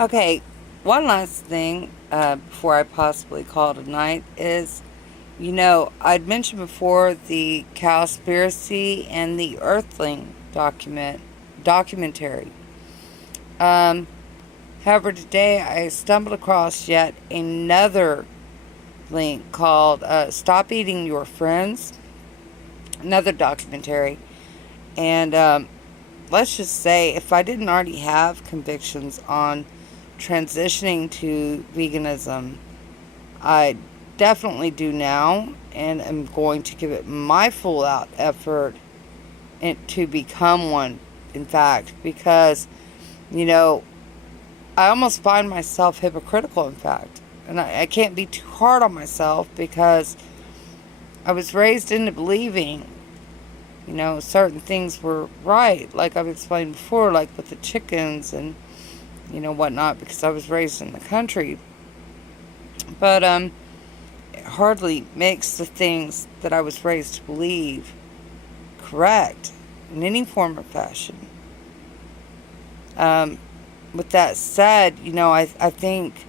Okay, one last thing before I possibly call it a night is, I'd mentioned before the Cowspiracy and the Earthling documentary. Um, However, today I stumbled across yet another link called "Stop Eating Your Friends," another documentary, and let's just say if I didn't already have convictions on transitioning to veganism, I definitely do now, and am going to give it my full out effort to become one, in fact, because, you know, I almost find myself hypocritical, in fact. And I can't be too hard on myself because I was raised into believing, certain things were right, like I've explained before, like with the chickens and, whatnot, because I was raised in the country. But, it hardly makes the things that I was raised to believe correct in any form or fashion. Um, with that said, I think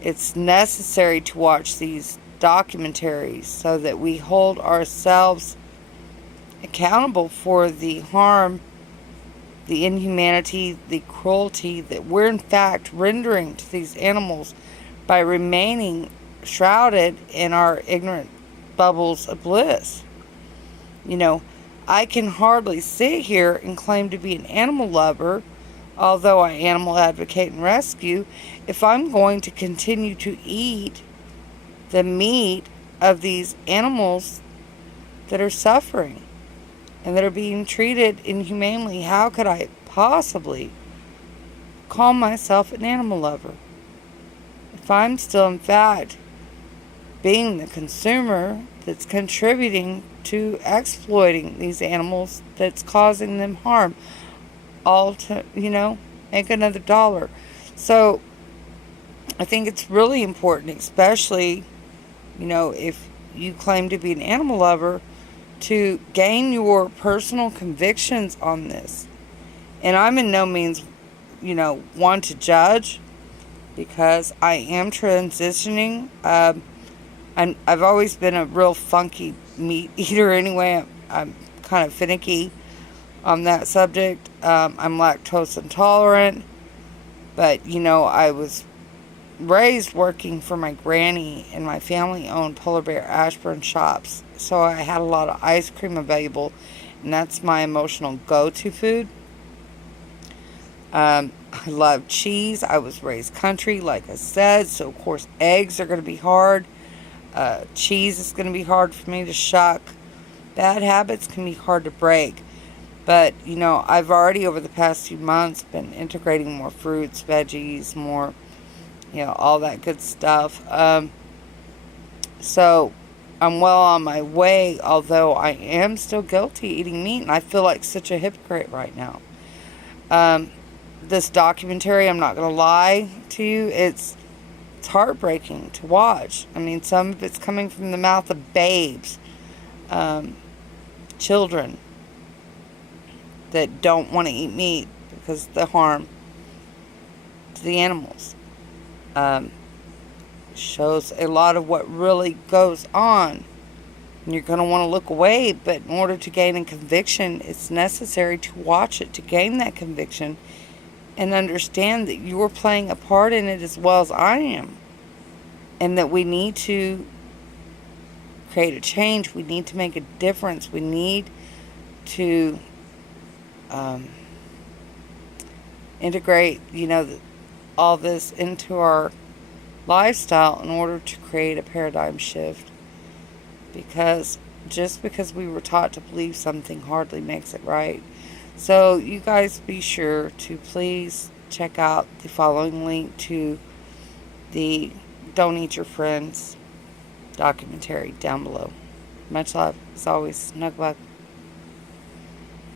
it's necessary to watch these documentaries so that we hold ourselves accountable for the harm, the inhumanity, the cruelty that we're in fact rendering to these animals by remaining shrouded in our ignorant bubbles of bliss. You know, I can hardly sit here and claim to be an animal lover, although I animal advocate and rescue, if I'm going to continue to eat the meat of these animals that are suffering and that are being treated inhumanely. How could I possibly call myself an animal lover if I'm still, in fact, being the consumer that's contributing to exploiting these animals that's causing them harm, all to, make another dollar? So I think it's really important, especially, if you claim to be an animal lover, to gain your personal convictions on this. And I'm in no means, one to judge because I am transitioning. I've always been a real funky meat eater anyway. I'm kind of finicky on that subject. I'm lactose intolerant, but I was raised working for my granny, and my family owned Polar Bear Ashburn shops. So I had a lot of ice cream available, and that's my emotional go to food. I love cheese. I was raised country, like I said, so of course eggs are going to be hard. Cheese is going to be hard for me to shuck. Bad habits can be hard to break. But, I've already over the past few months been integrating more fruits, veggies, more, all that good stuff. So I'm well on my way, although I am still guilty eating meat, and I feel like such a hypocrite right now. Um, this documentary, I'm not going to lie to you, it's heartbreaking to watch. I mean, some of it's coming from the mouth of babes, um, children that don't want to eat meat because of the harm to the animals. Um, Shows a lot of what really goes on. And you're going to want to look away, but in order to gain a conviction, it's necessary to watch it to gain that conviction and understand that you're playing a part in it as well as I am. And that we need to create a change. We need to make a difference. We need to um, integrate, all this into our lifestyle in order to create a paradigm shift. Because just because we were taught to believe something hardly makes it right. So, you guys be sure to please check out the following link to the Don't Eat Your Friends documentary down below. Much love, as always. Snug bug.